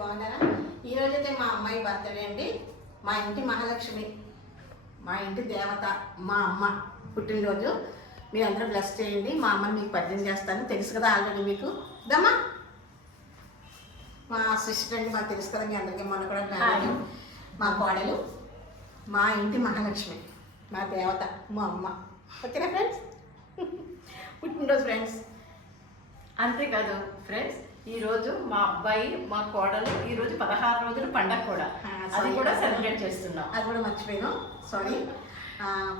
బాగున్నారా? ఈ రోజైతే మా అమ్మాయి బర్త్డే అండి. మా ఇంటి మహాలక్ష్మి మా ఇంటి దేవత మా అమ్మ పుట్టినరోజు. మీరు అందరూ బ్లెస్ చేయండి. మా అమ్మని మీకు పరిచయం చేస్తాను. తెలుసు కదా ఆల్రెడీ మీకు. దమ్మా మా సిస్టర్ అండి మాకు తెలుసు కదా మీ అందరికీ మొన్న కూడా. మా కోడలు మా ఇంటి మహాలక్ష్మి మా దేవత మా అమ్మ. ఓకేనా ఫ్రెండ్స్ పుట్టినరోజు ఫ్రెండ్స్ అంతేకాదు ఫ్రెండ్స్ ఈ రోజు మా అబ్బాయి మా కోడలు ఈ రోజు పదహారు రోజులు పండగ కూడా. అది. కూడా సెలబ్రేట్ చేస్తున్నాం. అది కూడా మర్చిపోయాను. సారీ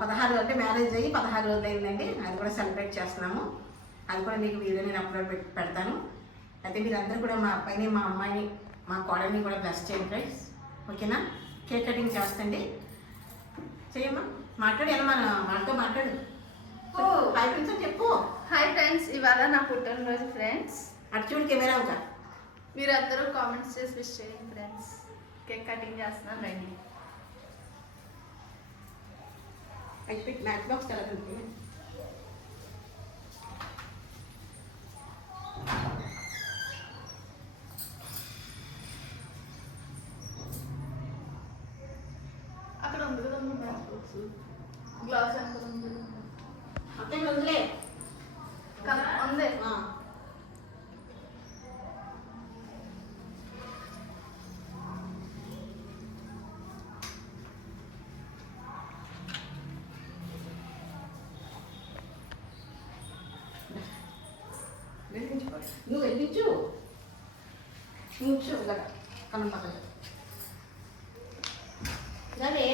పదహారు అంటే మ్యారేజ్ అయ్యి పదహారు రోజులు అయిందండి. అది కూడా సెలబ్రేట్ చేస్తున్నాము. అది కూడా మీకు వీడియో నేను అప్లోడ్ పెడతాను. అయితే మీరందరూ కూడా మా అబ్బాయిని మా అమ్మాయిని మా కోడల్ని కూడా బ్లెస్ చేయండి ఫ్రెండ్స్ ఓకేనా? కేక్ కటింగ్ చేస్తండి. చెయ్యమ్మా. మాట్లాడు ఎలా మన మాతో మాట్లాడు ఓ. హాయ్ ఫ్రెండ్స్ చెప్పు. హాయ్ ఫ్రెండ్స్ ఇవాళ నా పుట్టినరోజు ఫ్రెండ్స్ అటు చూడు కెమెరా ఇంకా మీరు అందరూ కామెంట్స్ చేసి విష్ చేయండి ఫ్రెండ్స్ కేక్ కటింగ్ చేస్తున్నాను రండి. అయితే మ్యాచ్ బాక్స్ కలగండి అక్కడ ఉంది కదా మ్యాచ్ బాక్స్ గ్లాస్ ఎంత ఉంది అక్కడ ఇక్కడ ఉందిలే కదా ఉంది ఆ. వెలిగించుకో. నువ్వు వెలిగించు నువ్వు చూ ఇలాగా. కన్నం పక్కన సరే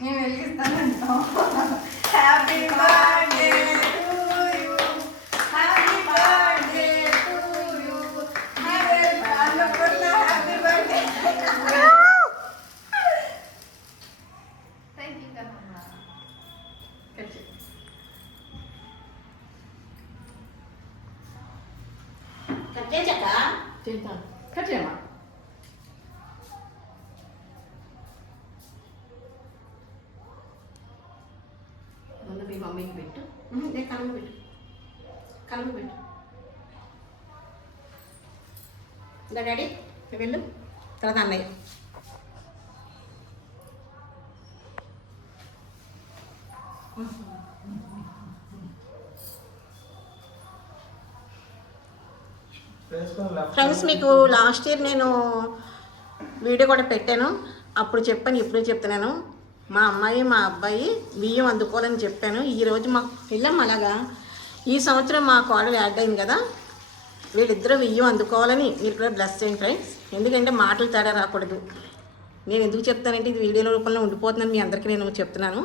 మేము వెలిగిస్తానంటాం happy birthday to you happy birthday to you Annapurna happy birthday thank you Kannamma cut చేయి. కట్టేచక్క చేద్దాం కట్ చేయమ్మా ముందు మీ మమ్మీకి పెట్టు. నేను కలమ పెట్టు. కలమ పెట్టు. ఇంకా డాడీ వెళ్ళు. తర్వాత అన్నయ్య. ఫ్రెండ్స్ మీకు లాస్ట్ ఇయర్ నేను వీడియో కూడా పెట్టాను. అప్పుడు చెప్పాను ఇప్పుడు చెప్తున్నాను. మా అమ్మాయి మా అబ్బాయి బియ్యం అందుకోవాలని చెప్పాను. ఈరోజు మాకు వెళ్ళాం అలాగా. ఈ సంవత్సరం మా కోడలు యాడ్ అయింది కదా. వీళ్ళిద్దరూ బియ్యం అందుకోవాలని మీరు కూడా బ్లెస్ చేయండి ఫ్రెండ్స్. ఎందుకంటే మాటలు తేడా రాకూడదు. నేను ఎందుకు చెప్తానంటే ఇది వీడియోల రూపంలో ఉండిపోతుందని మీ అందరికీ నేను చెప్తున్నాను.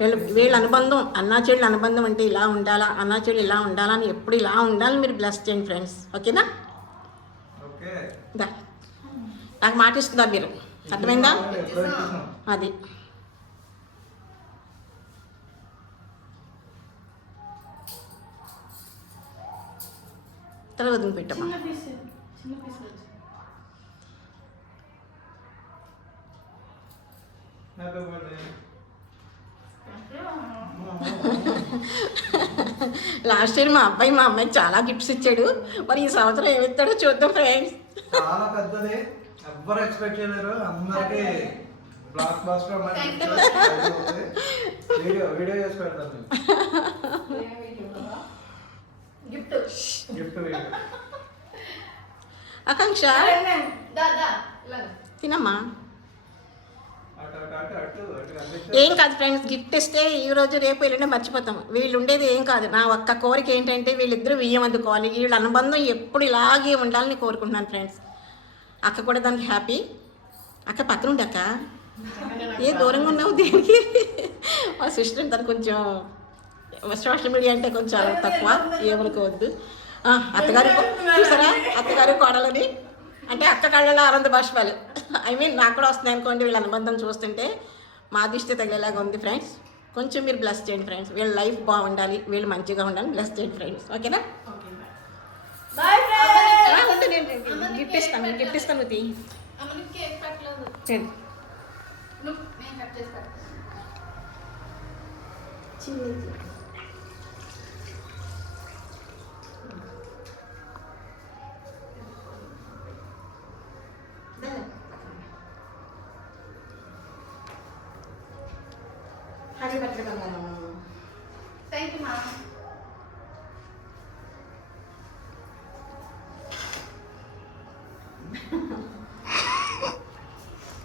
వీళ్ళ వీళ్ళ అనుబంధం అన్నా చెల్లి అనుబంధం అంటే ఇలా ఉండాలా అన్నా చెల్లి ఇలా ఉండాలా అని ఎప్పుడు ఇలా ఉండాలని మీరు బ్లెస్ చేయండి ఫ్రెండ్స్ ఓకేనా? నాకు మాట ఇస్తున్నారు మీరు. అర్థమైందా? అది. వదిలి పెట్టమ్మా. చిన్న పీస్ చిన్న పీస్ వచ్చి హ్యాపీ బర్త్డే లాస్ట్ ఇయర్ మా అబ్బాయి మా అమ్మాయికి చాలా గిఫ్ట్స్ ఇచ్చాడు. మరి ఈ సంవత్సరం ఏమి ఇస్తాడో చూద్దాం ఫ్రెండ్స్ చాలా పెద్దది. ఎవ్వరు ఎక్స్పెక్ట్ చేయలేరు. అందరికి బ్లాక్ బాస్టర్ వీడియో వీడియో చేసి పెడతాను గిఫ్ట్ గిఫ్ట్ వీడియో. ఆకాంక్ష. తినమ్మా అటు అటు అటు అటు అటు కనిపించే ఏం కాదు ఫ్రెండ్స్ గిఫ్ట్ ఇస్తే ఈ రోజు రేపు ఎల్లుండే మర్చిపోతాం. వీళ్ళు ఉండేది ఏం కాదు. నా ఒక్క కోరిక ఏంటంటే వీళ్ళిద్దరూ బియ్యం అందుకోవాలి. వీళ్ళ అనుబంధం ఎప్పుడు ఇలాగే ఉండాలని కోరుకుంటున్నాను ఫ్రెండ్స్ అక్క కూడా దానికి హ్యాపీ అక్క పక్కన ఉండి అక్క. ఏ దూరంగా ఉన్నావు దేనికి? మా సిస్టర్ తను కొంచెం సోషల్ మీడియా అంటే కొంచెం తక్కువ. ఏమనుకోవద్దు. అత్తగారు చూసారా? అత్తగారు కోడలని. అంటే అక్క కళ్ళలో ఆనంద బాష్పాలు. ఐ మీన్ నాకు కూడా వస్తున్నాయి అనుకోండి వీళ్ళ అనుబంధం చూస్తుంటే. మా దిష్టి తగిలేలాగా ఉంది ఫ్రెండ్స్ కొంచెం మీరు బ్లెస్ చేయండి ఫ్రెండ్స్ వీళ్ళ లైఫ్ బాగుండాలి వీళ్ళు మంచిగా ఉండాలి బ్లెస్ చేయండి ఫ్రెండ్స్ ఓకేనా నేను గిఫ్ట్ ఇస్తాను గిఫ్ట్ ఇస్తాను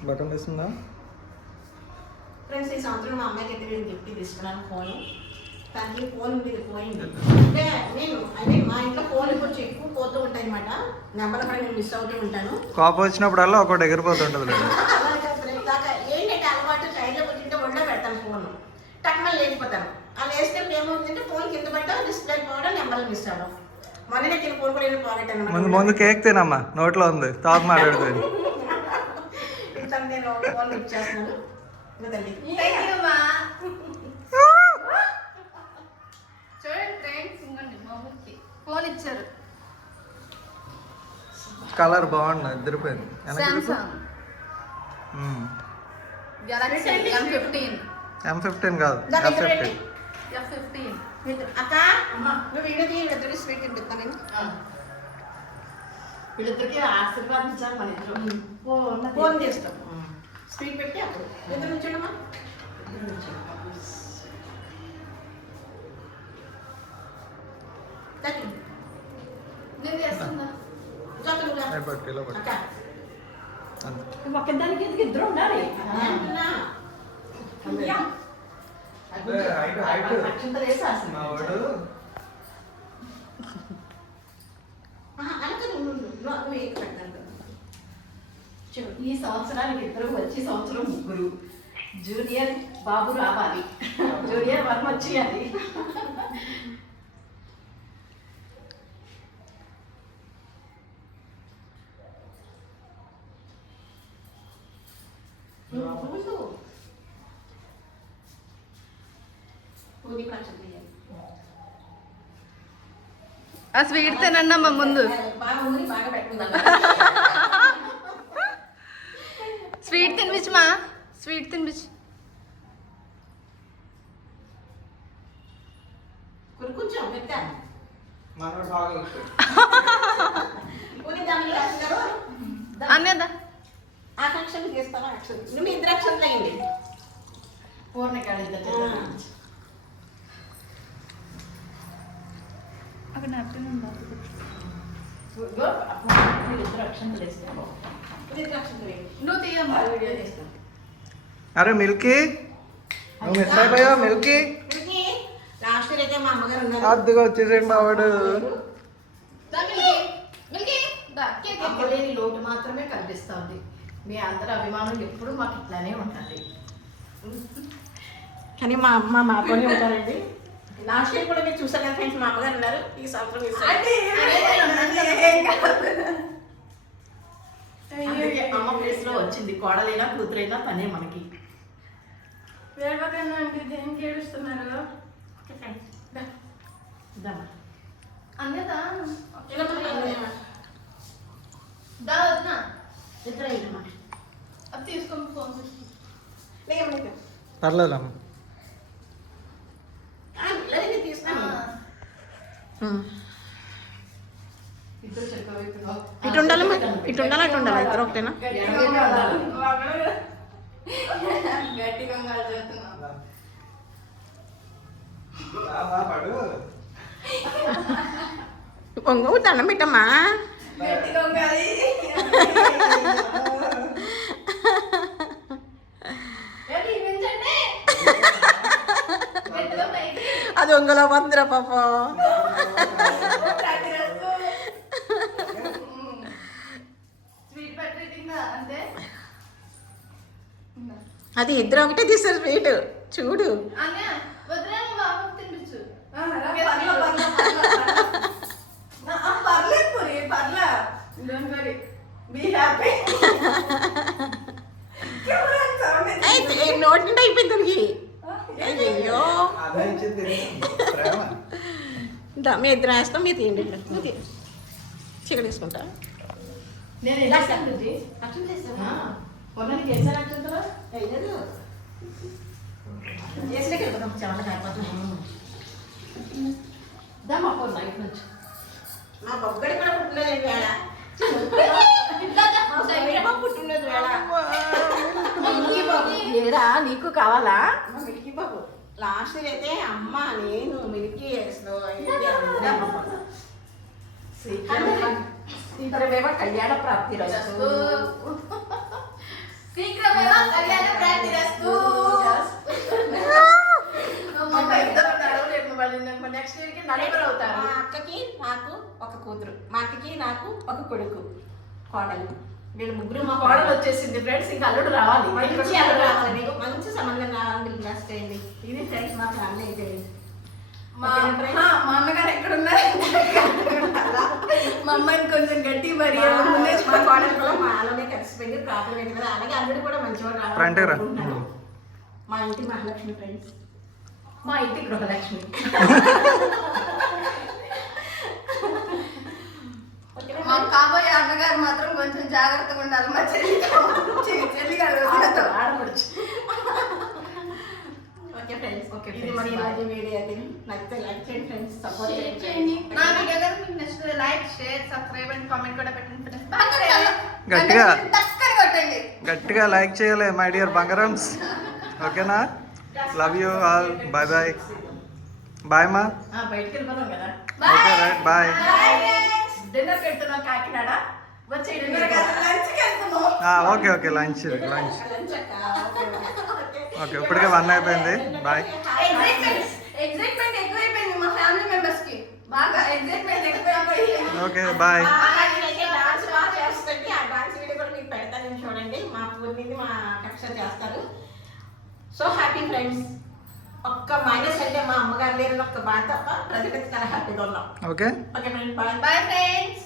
బటన్ వేస్తుందా ఫ్రెండ్స్ ఈ సంవత్సరం మా అమ్మాయికి అయితే నేను గిఫ్ట్ తీసుకున్నాను ఫోన్ తనకి ఫోన్ ఉంది ఇది పోయింది అంటే నేను మీన్ మా ఇంట్లో ఫోన్లు కొంచెం ఎక్కువ పోతూ ఉంటాయి అనమాట నెంబర్ కూడా నేను మిస్ అవుతూ ఉంటాను. కోపం వచ్చినప్పుడల్లా ఒకటి ఎగిరిపోతుంటుంది ఏంటంటే అలవాటు సైడ్లో కూర్చుంటే ఒళ్ళో పెడతాను ఫోన్ టక్మల్ లేచిపోతాను. అలా వేసినప్పుడు ఏమవుతుందంటే ఫోన్ కింద పడ్డా డిస్ప్లే పోవడం నెంబర్లు మిస్ అవ్వడం. మొన్ననే తిని ఫోన్ కూడా ముందు ముందు కేక్ తినమ్మా. నోట్లో ఉంది. తాత మాట్లాడుతుంది. నేను ఫోన్ ఇచ్చేస్తున్నాను ఇంకా తల్లి. థ్యాంక్ యూ మా చూడండి ఫ్రెండ్స్ ఇంకోండి మా ఊరికి. ఫోన్ ఇచ్చారు. కలర్ బాగుంది Samsung Galaxy M fifteen M fifteen కాదు నా ఎఫ్ ఫిఫ్టీన్. ఎఫ్ ఫిఫ్టీన్ అక్క నువ్వు వీడియో తీయ ఇద్దరికి స్వీట్ తినిపిస్తాను నేను వీళ్ళిద్దరికి ఆశీర్వాదించాలి మన ఇద్దరు ఫోన్ చేస్తాం. స్వీట్ పెట్టి అప్పుడు ఇద్దరు అంతే. ఒక్కదానికి ఎందుకు ఇద్దరు ఉండాలి? అంటున్నా. ఈ సంవత్సరానికి ఇద్దరు వచ్చి సంవత్సరం ముగ్గురు. జూనియర్ బాబు రావాలి. జూనియర్ వర్మ వచ్చేయాలి. ఆ స్వీట్ తినండి అమ్మ ముందు. బాగా ఊరి బాగా పెట్టుకుందాం. స్వీట్ తినిపించు మా. స్వీట్ తినిపించు. అన్నదా ఆకాంక్షలు చేస్తావా నువ్వు ఇద్దరు అక్షలు. అక్కడ నాప్కిన్ ఉందా? వేసుకో ఇద్దరు అక్షలు వేయండి అరే మిల్కీ నువ్వు మిస్ అయిపోయావు మిల్కీ ఇప్పటికి లాస్ట్ ఇయర్ అయితే మా అమ్మగారు ఉన్నారు అద్దుగా వచ్చేసేయండి మా వాడు దా మిల్కీ మిల్కీ దా కేక్ అక్కలేని లోటు మాత్రమే కనిపిస్తుంది మీ అందరి అభిమానం ఎప్పుడు మాకు ఇట్లానే ఉంటుంది కానీ మా అమ్మ మాతోనే ఉంటారండి లాస్ట్ ఇయర్ కూడా మీరు చూసారు కదా ఫ్రెండ్స్ మా అమ్మగారు ఉన్నారు ఈ సంవత్సరం మిస్ అందుకే అమ్మ ప్లేస్లో వచ్చింది. కోడలైనా కూతురైనా తనే మనకి. వేడవకన్నా అంటే దేనికి ఏడుస్తున్నారు? ఇదమ్మా. అన్నదా దా. ఇద్దరు. అది తీసుకొని ఫోన్. పర్లేదమ్మా ఆ, లేదు, తీస్తాను ఇద్దరు చెక్క వైపులో. ఇటు ఉండాలి మరి. ఇటు ఉండాలి అటు ఉండాలి ఇద్దరు ఒకటేనా ఎడమవైపే ఉండాలి. గట్టిగా ఉండాలి చెప్తున్నా పడు పొంగు దండం పెట్టమ్మా గట్టిగా ఉండాలి ఏంటి పెంచండి గట్టిగా పైకి అది ఒంగలో వందరా పాప అది ఇద్దరు ఒకటే తీస్తారు స్వీట్ చూడు. నోటి నుండి అయిపోయింది దానికి అయ్యో మీ ఇద్దరు వేస్తాం మీరు తీయండి చికెన్ తీసుకుంటా. నేను పొలానికి వేసాను అక్షంతలు? చేసినాక వెళ్ళిపోతాం చెమట కాకపోతే దమ్మా పో నైట్ నుంచి మా బొగ్గడి కూడా వేళ వేళ ఏడా నీకు కావాలా మా మిల్కీ బాబు లాస్ట్ అయితే అమ్మ నేను మిల్కీ వేసిన శీఘ్రమేవ కళ్యాణ ప్రాప్తి రస్తు శీఘ్రమేవ కళ్యాణ ప్రాప్తిరస్తు. నెక్స్ట్ ఇయర్కి నలుగురు అవుతారు. మా అక్కకి నాకు ఒక కూతురు మా అక్కకి నాకు ఒక కొడుకు కోడలు. వీళ్ళు ముగ్గురు మా కోడలు వచ్చేసింది ఫ్రెండ్స్ ఇంకా అల్లుడు రావాలి. మంచి అల్లుడు రావాలని మంచి సంబంధం రావాలని బ్లెస్ చేయండి ఇది ఫ్రెండ్స్ మా ఫ్యామిలీ అయితే. మా మా అమ్మగారు ఎక్కడ ఉన్నారు మా అమ్మాయిని కొంచెం గట్టి మరి మా కోడలు కూడా మా ఆలోనే కలిసిపోయింది ప్రాబ్లం ఏంటి కదా అలాగే అల్లుడు కూడా మంచివాడు రావాలని Front రా. కోరుకుంటున్నాను. మా ఇంటి మహాలక్ష్మి ఫ్రెండ్స్ మా ఇంటి గృహలక్ష్మి. మా కాబోయే అన్నగారు మాత్రం కొంచెం జాగ్రత్తగా ఉండాలి. మా చెల్లి గారు వదినతో. ఆడపడుచు. ఓకే ఫ్రెండ్స్ ఓకే ఇది మరి. ఈరోజు వీడియో అయితే నచ్చితే లైక్ చేయండి ఫ్రెండ్స్ సపోర్ట్ షేర్ చేయండి నా వీడియో మీకు నచ్చితే like share subscribe and comment కూడా పెట్టండి ఫ్రెండ్స్ గట్టిగా. గట్టిగా లైక్ చేయాలి మై డియర్ బంగారమ్స్. ఓకేనా? Love you all bye bye bye మా okay right bye bye friends dinner పెడుతున్నాం కాకినాడ. వచ్చే డిన్నర్ లంచ్కి వెళ్తున్నాం. Okay okay lunch lunch okay, okay. Okay ఇప్పటికే వన్ అయిపోయింది. బాయ్ ఎగ్జైట్మెంట్ ఎగ్జైట్మెంట్ ఎక్కువైపోయింది మా ఫ్యామిలీ మెంబర్స్కి బాగా ఎగ్జైట్మెంట్ ఎక్కువైపోయింది ఓకే బాయ్ ఆ, నేనైతే డాన్స్ బాగా చేస్తుంది ఆ డాన్స్ వీడియో కూడా మీకు పెడతాను చూడండి మా పూర్ణిది మా కక్ష చేస్తారు. సో హ్యాపీ ఫ్రెండ్స్ ఒక్క మైనస్ అంటే మా అమ్మగారు లేని ఒక్క బాధ తప్ప ప్రజెంట్ చాలా హ్యాపీగా ఉన్నాం. Okay okay friends bye bye friends